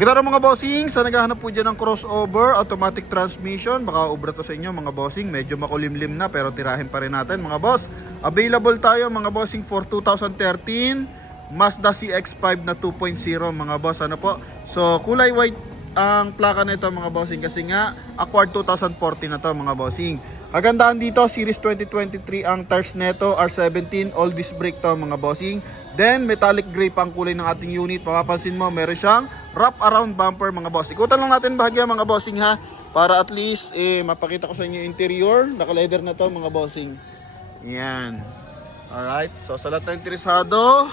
Gitara mga bossing, sa naghahanap po dyan ng crossover, automatic transmission, baka ubra to sa inyo mga bossing, medyo makulimlim na pero tirahin pa rin natin mga boss. Available tayo mga bossing for 2013 Mazda CX-5 na 2.0 mga boss, ano po. So kulay white ang plaka na ito mga bossing kasi nga acquired 2014 na to mga bossing. Agandaan dito, Series 2023 ang tires neto, R17, all disc brake to mga bossing. Then metallic gray pa ang kulay ng ating unit. Mapapansin mo meron siyang wrap around bumper mga boss. Ikutan lang natin bahagya mga bossing ha, para at least mapakita ko sa inyo interior. Naka leather na to mga bossing. Yan. Alright, so sa lahat ng interesado,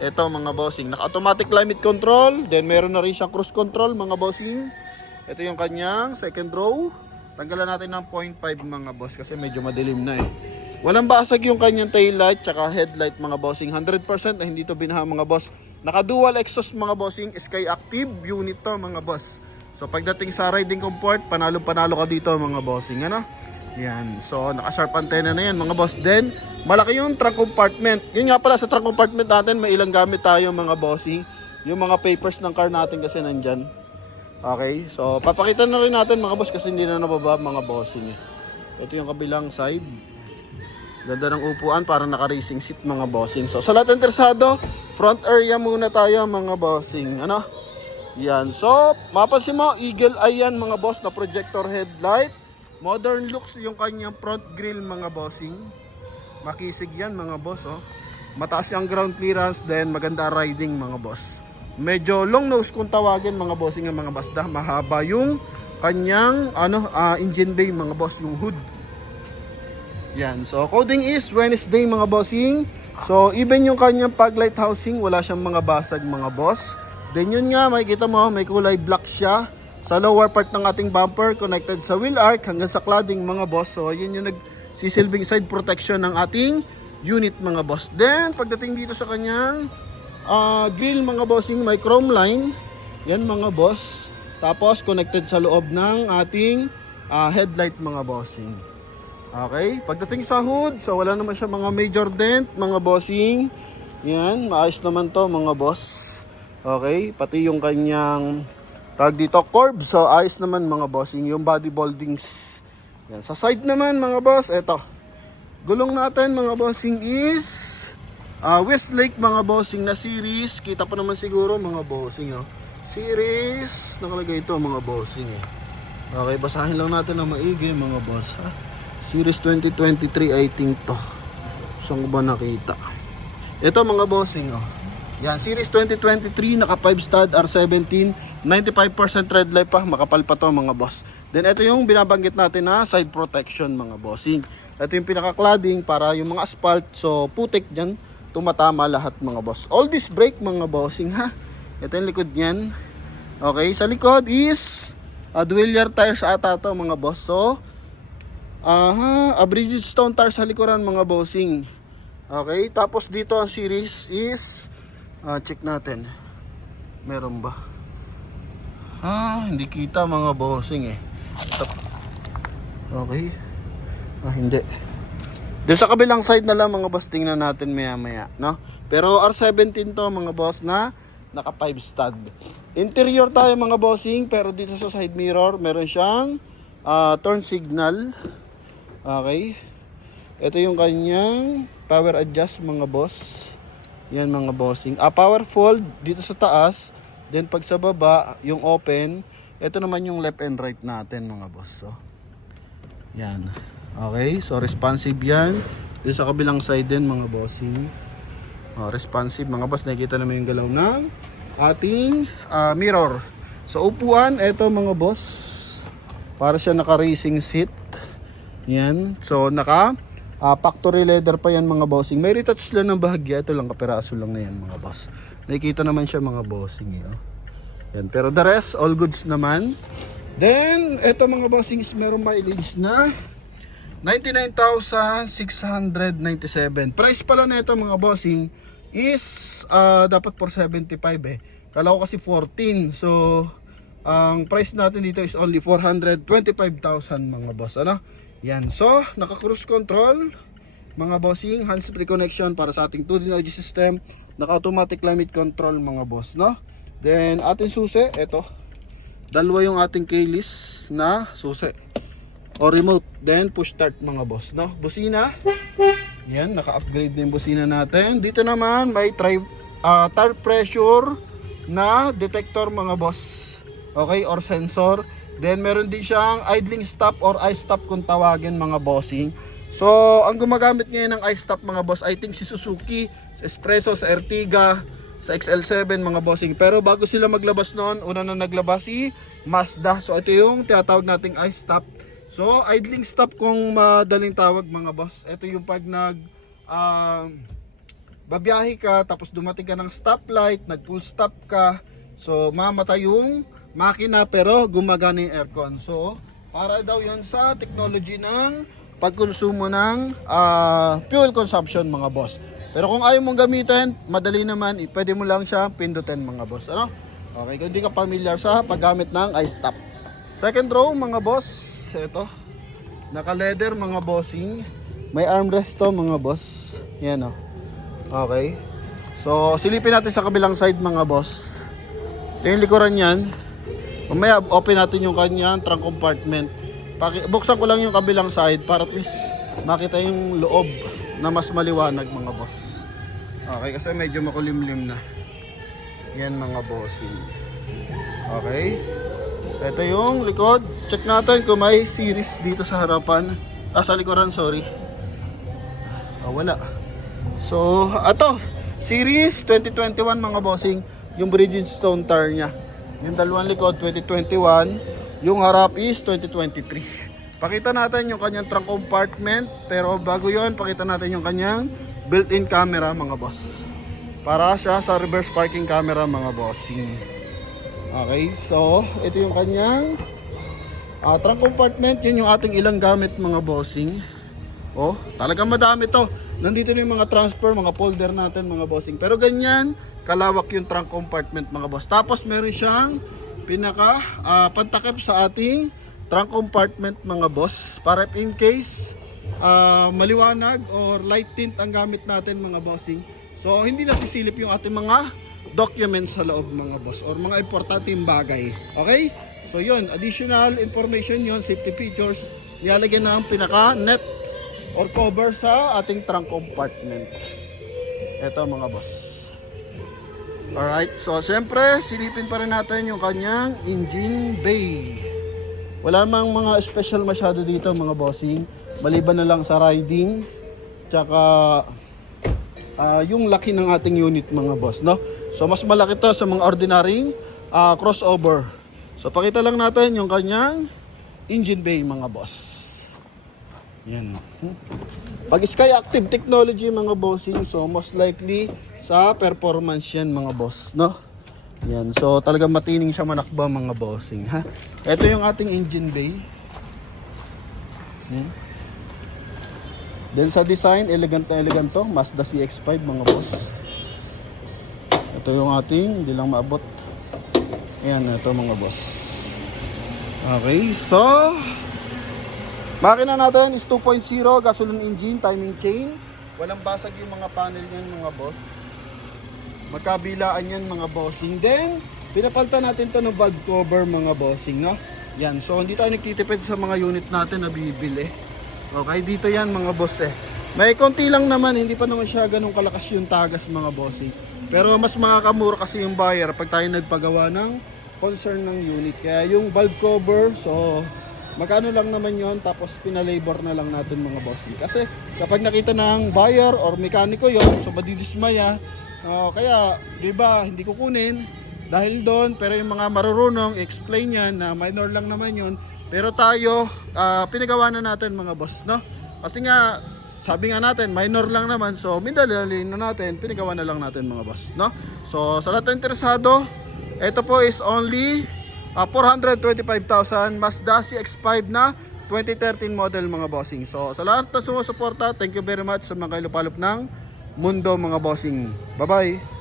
ito mga bossing, naka automatic climate control. Then meron na rin siyang cruise control mga bossing. Ito yung kanyang second row. Tanggalan natin ng 0.5 mga boss kasi medyo madilim na eh. Walang basag yung kanyang tail light tsaka headlight mga bossing. 100% na hindi to binaha mga boss. Naka dual exhaust mga bossing, Sky Active unit to mga boss. So pagdating sa riding comfort, panalo-panalo ka dito mga bossing, ano? Yan. So naka sharp antenna na yan mga boss. Then malaki yung trunk compartment. Yun nga pala, sa trunk compartment natin may ilang gamit tayo mga bossing. Yung mga papers ng car natin kasi nandyan. Okay, so papakita na rin natin mga boss kasi hindi na nababa mga bossing. Ito yung kabilang side. Ganda ng upuan, parang naka-racing seat mga bossing. So sa lahat ng interesado, front area muna tayo mga bossing. Ano? Yan. So mapapansin mo, eagle eye yan mga boss na projector headlight. Modern looks yung kanyang front grille mga bossing. Makisig yan mga boss. Oh. Mataas yung ground clearance, then maganda riding mga boss. Medyo long nose kung tawagin mga bossing ng mga Mazda. Mahaba yung kanyang engine bay mga boss, yung hood. Yan. So coding is Wednesday mga bossing. So even yung kanyang fog light housing, wala siyang mga basag mga boss. Then yun nga, makikita mo may kulay black siya. Sa lower part ng ating bumper, connected sa wheel arch hanggang sa cladding mga boss. So yun yung nagsisilbing side protection ng ating unit mga boss. Then pagdating dito sa kanyang grill mga bossing, may chrome line. Yan mga boss. Tapos connected sa loob ng ating headlight mga bossing. Okay, pagdating sa hood, so wala naman siya mga major dent mga bossing. Yan, maayos naman to mga boss. Okay, pati yung kanyang tag dito curb, so ayos naman mga bossing. Yung body moldings. Yan, sa side naman mga boss, eto. Gulong natin mga bossing is Westlake mga bossing na series. Kita pa naman siguro mga bossing, oh. Series, nakalagay ito mga bossing eh. Okay, basahin lang natin ng maigi mga boss ha. Series 2023 I think to. Saan ko ba nakita? Ito mga bossing oh. Yan, Series 2023 naka 5 stud R17, 95% red light pa, makapal pa to mga boss. Then ito yung binabanggit natin na side protection mga bossing. Ito yung pinaka-cladding para yung mga asphalt, so putik diyan, tumatama lahat mga boss. All this brake mga bossing ha. Ito yung likod niyan. Okay, sa likod is dual year tires ata to mga boss. So Bridgestone tires sa likuran mga bossing. Okay, tapos dito ang series is check natin. Meron ba? Hindi kita mga bossing eh. Okay. Hindi. Doon sa kabilang side na lang mga boss, tingnan natin maya maya, no? Pero R17 to mga boss na naka 5 stud. Interior tayo mga bossing, pero dito sa side mirror meron siyang turn signal. Okay. Ito yung kanyang power adjust mga boss. Yan mga bossing. Power fold dito sa taas. Then pag sa baba, yung open. Ito naman yung left and right natin mga boss. So, yan. Okay. So responsive yan. Dito sa kabilang side din mga bossing. Responsive mga boss. Nakikita naman yung galaw ng ating mirror. So upuan, ito mga boss. Para siya naka racing seat. Yan. So naka factory leather pa yan mga bossing. May retouch lang ng bahagya. Ito lang, kaperaso lang na yan mga boss. Nakikita naman siya mga bossing. Yan. Pero the rest, all goods naman. Then, ito mga bossing is meron mileage na 99,697. Price pala na ito mga bossing is dapat 475 eh. Kala ko kasi 14. So, ang price natin dito is only 425,000 mga boss. Ano? Yan. So, naka cruise control mga bossing, hands free connection para sa ating 2D audio system, naka automatic climate control mga boss, no? Then ating susi, ito. Dalawa yung ating keyless na susi o remote. Then push start mga boss, no? Busina. Yan, naka-upgrade na yung busina natin. Dito naman may tire pressure na detector mga boss. Okay, or sensor. Then meron din siyang idling stop or i-stop kung tawagin mga bossing. So, ang gumagamit ngayon ng i-stop mga boss, I think si Suzuki, sa Espresso, sa Ertiga, sa XL7 mga bossing. Pero bago sila maglabas noon, una na naglabas si Mazda. So, ito yung tinatawag nating i-stop. So, idling stop kung madaling tawag mga boss. Ito yung pag babiyahe ka, tapos dumating ka ng stoplight, nag full stop ka. So, mamatay yung makina pero gumagana yung aircon. So, para daw yun sa technology ng pagkonsumo ng fuel consumption mga boss. Pero kung ayaw mong gamitin, madali naman, pwede mo lang siya pindutin mga boss. Ano? Okay, kung hindi ka familiar sa paggamit ng i-stop. Second row mga boss, ito. Naka-leather mga bossing. May armrest to mga boss. Yan o. Okay. So, silipin natin sa kabilang side mga boss. Ito yung likuran yan. Mamaya open natin yung kanyang trunk compartment. Buksan ko lang yung kabilang side para at least makita yung loob na mas maliwanag mga boss. Okay, kasi medyo makulimlim na. Yan mga bossing. Okay. Ito yung likod. Check natin kung may series dito sa harapan. Sa likuran, sorry. Wala. So, ito. Series 2021 mga bossing. Yung Bridgestone tire niya. Yung dalawang likod 2021. Yung harap is 2023. Pakita natin yung kanyang trunk compartment. Pero bago yon, pakita natin yung kanyang built-in camera mga boss. Para siya sa reverse parking camera mga bossing. Okay, so ito yung kanyang trunk compartment. Yun yung ating ilang gamit mga bossing. Oh, talagang madami to. Nandito na yung mga transfer, mga folder natin mga bossing. Pero ganyan, kalawak yung trunk compartment mga boss. Tapos meron siyang pinaka pantakip sa ating trunk compartment mga boss. Para in case maliwanag or light tint ang gamit natin mga bossing. So hindi nasisilip yung ating mga documents sa loob mga boss or mga importanteng bagay. Okay? So yun, additional information yun, safety features, nilalagyan ng pinaka net or cover sa ating trunk compartment. Ito mga boss. Alright, so syempre silipin pa rin natin yung kanyang engine bay. Wala mang mga special masyado dito mga bossing, maliban na lang sa riding tsaka yung laki ng ating unit mga boss, no? So mas malaki to sa mga ordinaryong crossover. So pakita lang natin yung kanyang engine bay mga boss. Yan. Pag Sky Active Technology mga bossing, so most likely sa performance yan mga boss, no? Yan. So talagang matining siya manakba mga bossing, ha. Ito yung ating engine bay. Then sa design, elegant na elegant to, Mazda CX-5 mga boss. Ito yung ating, hindi lang maabot. Ayan, ito mga boss. Okay, so makina natin is 2.0 gasoline engine, timing chain. Walang basag yung mga panel niyan mga boss. Magkabilaan yan mga bossing. Then, pinapalitan natin to ng valve cover mga bossing, no? Yan, so hindi tayo nagtitipid sa mga unit natin na bibili. Okay, dito yan mga boss eh. May konti lang naman, hindi pa naman siya ganun kalakas yung tagas mga bossing. Pero mas makakamura kasi yung buyer pag tayo nagpagawa ng concern ng unit. Kaya yung valve cover, so magkano lang naman yon, tapos pinalabor na lang natin mga bossing. Kasi kapag nakita ng buyer or mekaniko yon, so madidismaya. Kaya, di ba, hindi kukunin dahil doon, pero yung mga marurunong, explain yan na minor lang naman yun. Pero tayo, pinagawa na natin mga boss, no? Kasi nga, sabi nga natin, minor lang naman, so mindali na natin, pinagawa na lang natin mga boss, no? So, sa lahat ng interesado, ito po is only 425,000 Mazda CX-5 na 2013 model mga bossing. So, sa lahat na sumusuporta, thank you very much sa mga kailupalop ng mundo mga bossing. Bye-bye!